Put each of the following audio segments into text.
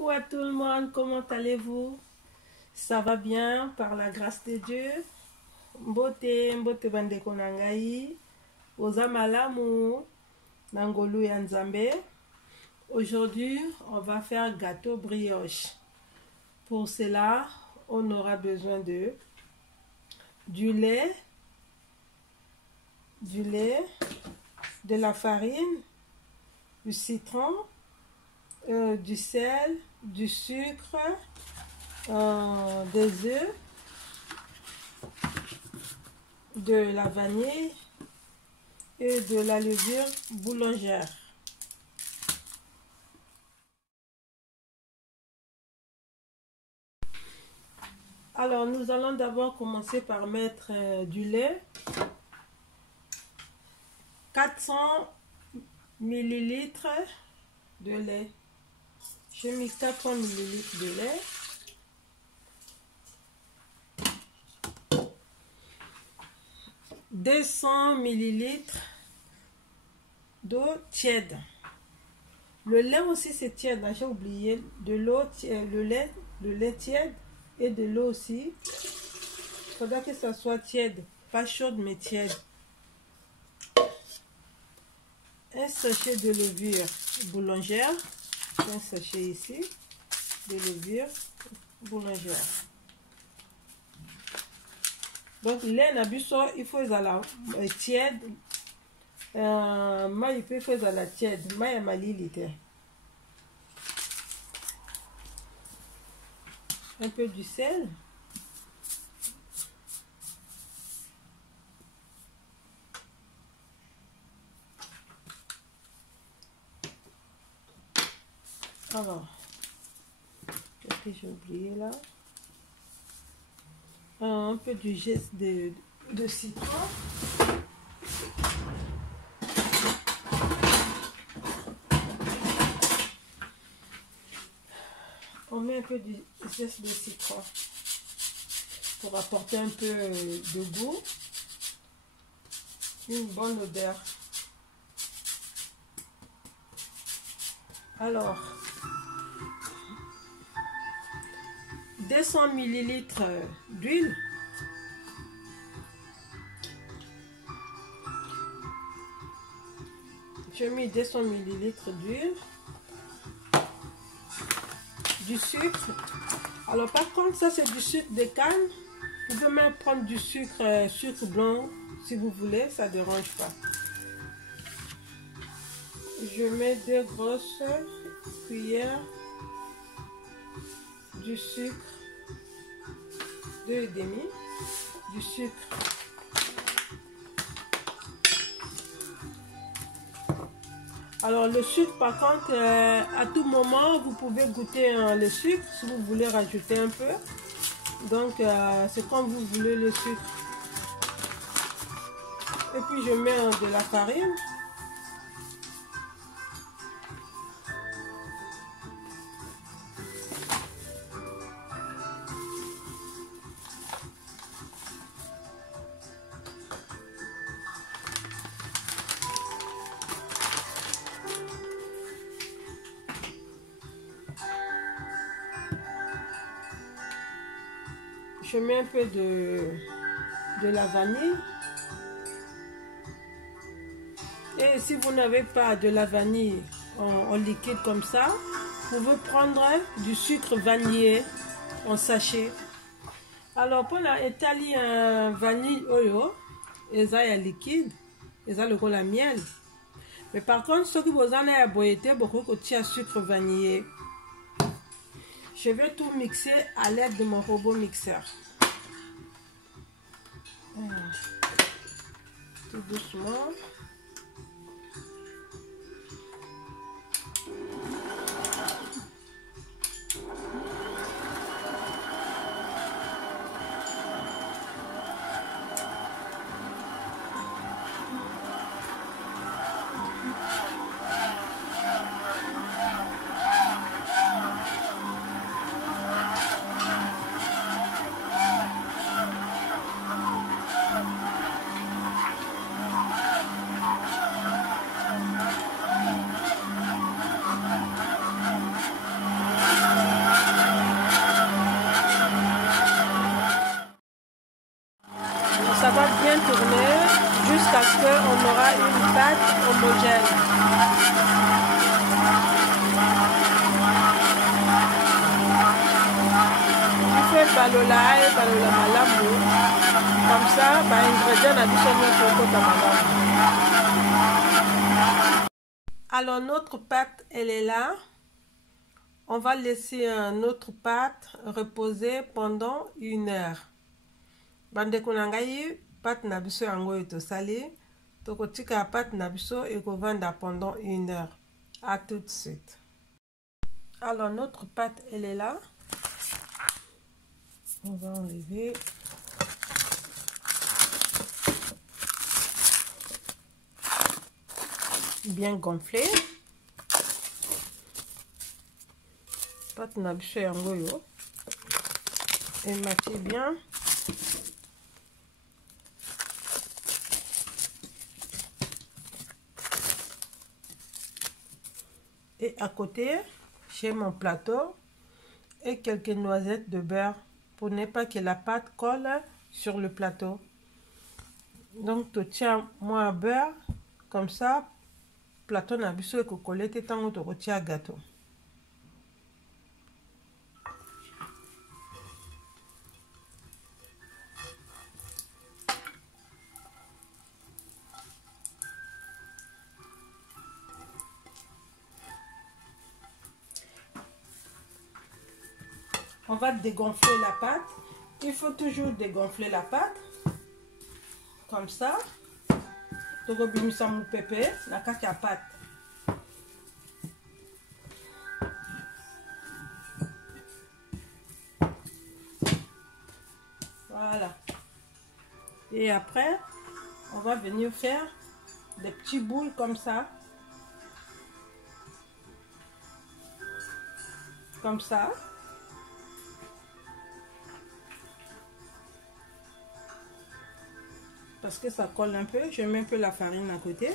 Coucou à tout le monde, comment allez-vous? Ça va bien par la grâce de Dieu. Mbote bandeko nangai, oza malamu, nangolu ya Nzambe. Aujourd'hui, on va faire gâteau brioche. Pour cela, on aura besoin de du lait, de la farine, du citron, du sel, du sucre, des œufs, de la vanille et de la levure boulangère. Alors, nous allons d'abord commencer par mettre du lait. 400 ml de lait. J'ai mis 400 ml de lait. « 200 ml d'eau tiède. Le lait aussi c'est tiède, j'ai oublié. De l'eau, le lait tiède et de l'eau aussi. Il faudra que ça soit tiède, pas chaude mais tiède. Un sachet de levure boulangère. Un sachet ici de levure boulangère. Donc lait nabiso il faut la tiède. Il faut la tiède. Ma malilité. Un peu du sel. Alors, qu'est-ce que j'ai oublié là? Un peu du geste de citron. On met un peu du geste de citron pour apporter un peu de goût, une bonne odeur. Alors, 200 ml d'huile. J'ai mis 200 ml d'huile. Du sucre. Alors par contre, ça c'est du sucre de canne. Vous pouvez même prendre du sucre blanc si vous voulez, ça ne dérange pas. Je mets 2 grosses cuillères du sucre, 2,5 du sucre. Alors le sucre par contre, à tout moment vous pouvez goûter le sucre si vous voulez rajouter un peu. Donc c'est comme vous voulez le sucre. Et puis je mets de la farine. Je mets un peu de la vanille. Et si vous n'avez pas de la vanille en liquide comme ça, vous pouvez prendre du sucre vanillé en sachet. Alors pour la étaler vanille oyo, ils ont liquide, ils ont le miel. Mais par contre, ce qui vous en a boité, beaucoup de sucre vanillé. Je vais tout mixer à l'aide de mon robot mixeur. Tout doucement. homogène. On fait balola et balola malamu. Comme ça, ingrédients na biso nyonso ekota malamu. Alors notre pâte, elle est là. On va laisser notre pâte reposer pendant 1 heure. Bandeko na ngai pâte na biso yango etosali. Tokotika pâte na biso ekovanda pendant 1 heure. À tout de suite. Alors notre pâte, elle est là. On va enlever. Bien gonflé. Pâte na biso yango yo. Ématez bien. Et à côté, j'ai mon plateau et quelques noisettes de beurre pour ne pas que la pâte colle sur le plateau. Donc, tu tiens moi beurre comme ça, plateau na biso et cocolette et tant que tu retiens gâteau. On va dégonfler la pâte. Il faut toujours dégonfler la pâte. Comme ça. Tu rebimisa mon pépé, la carte à pâte. Voilà. Et après, on va venir faire des petits boules comme ça. Comme ça. Parce que ça colle un peu, je mets un peu la farine à côté.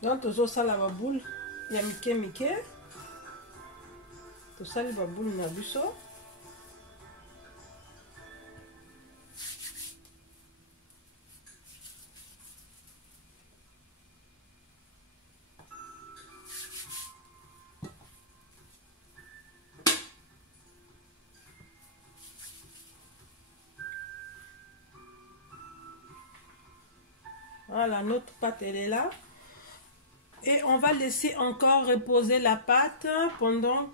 Donc, tout ça, la boule, il y a mike. Tout ça, la boule, na biso. Voilà, notre pâte, elle est là. Et on va laisser encore reposer la pâte pendant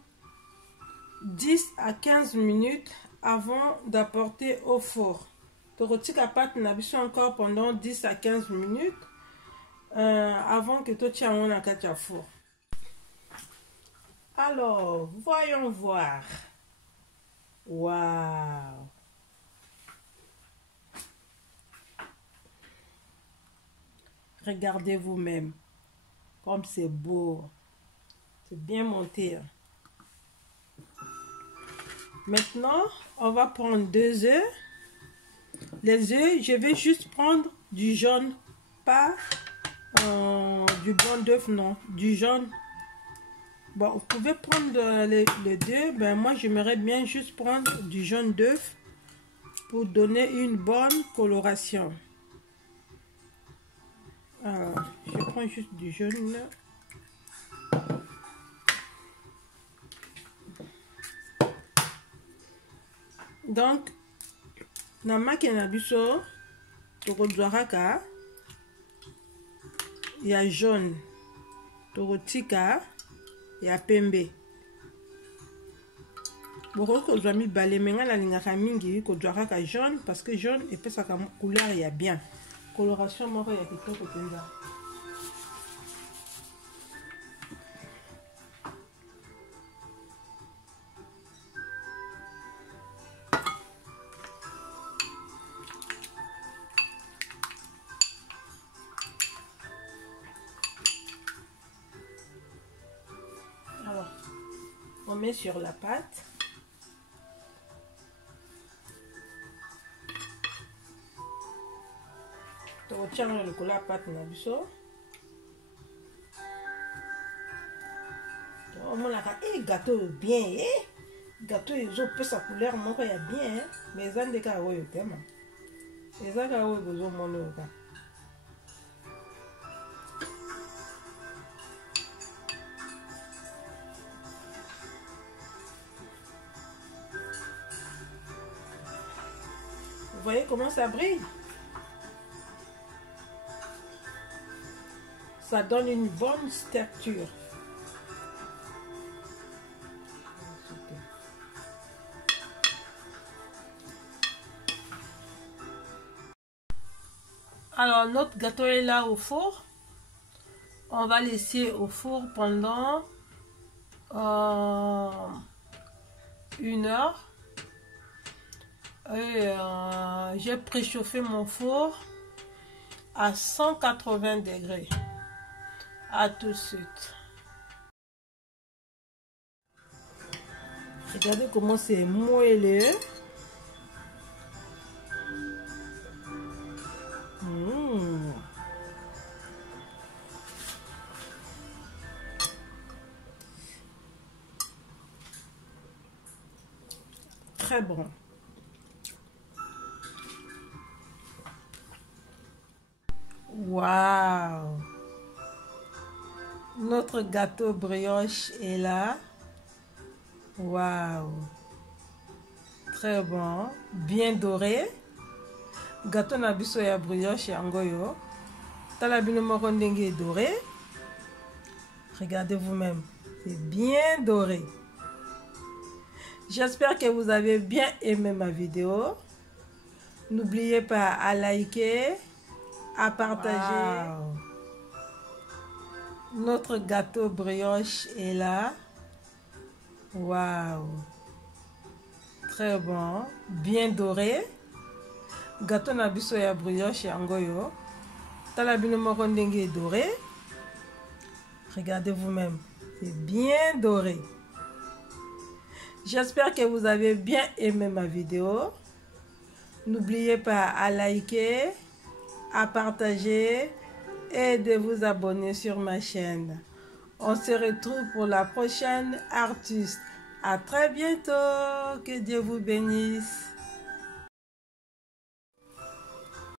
10 à 15 minutes avant d'apporter au four. Tu retires la pâte na biso encore pendant 10 à 15 minutes avant que tu tiens la carte à four. Alors, voyons voir. Waouh! Regardez vous-même. Comme c'est beau. C'est bien monté. Maintenant, on va prendre 2 œufs. Les œufs, je vais juste prendre du jaune. Pas du blanc d'œuf, non. Du jaune. Bon, vous pouvez prendre les deux. Ben, moi, j'aimerais bien juste prendre du jaune d'œuf pour donner une bonne coloration. Alors, je prends juste du jaune. Donc, na makina biso, tokozwaka ya jaune, tokotika ya pembe. Boko kozwa mibale menga na lingaka mingi kozwaka jaune parce que jaune epesaka couleur ya bien. Coloration moko ya kitoko penza. met sur la pâte. On tient le cola pâte na biso. On a un gâteau bien, gâteau ils ont sa couleur moko ya bien, mais ça ne ka oyo tema. Et ça ka oyo besoin mono ka. Vous voyez comment ça brille? Ça donne une bonne texture. Alors, notre gâteau est là au four. On va laisser au four pendant 1 heure. Et j'ai préchauffé mon four à 180 degrés. À tout de suite. Regardez comment c'est moelleux. Très bon. Waouh! Notre gâteau brioche est là. Waouh! Très bon. Bien doré. Gâteau na biso ya brioche yango yo. Tala bino moko ndenge doré. Regardez vous-même. C'est bien doré. J'espère que vous avez bien aimé ma vidéo. N'oubliez pas à liker, à partager. Wow. Notre gâteau brioche est là. Waouh! Très bon. Bien doré. Gâteau na biso ya brioche yango yo. Tala bino moko ndenge doré. Regardez vous-même. C'est bien doré. J'espère que vous avez bien aimé ma vidéo. N'oubliez pas à liker, à partager et de vous abonner sur ma chaîne. On se retrouve pour la prochaine astuce. À très bientôt. Que Dieu vous bénisse.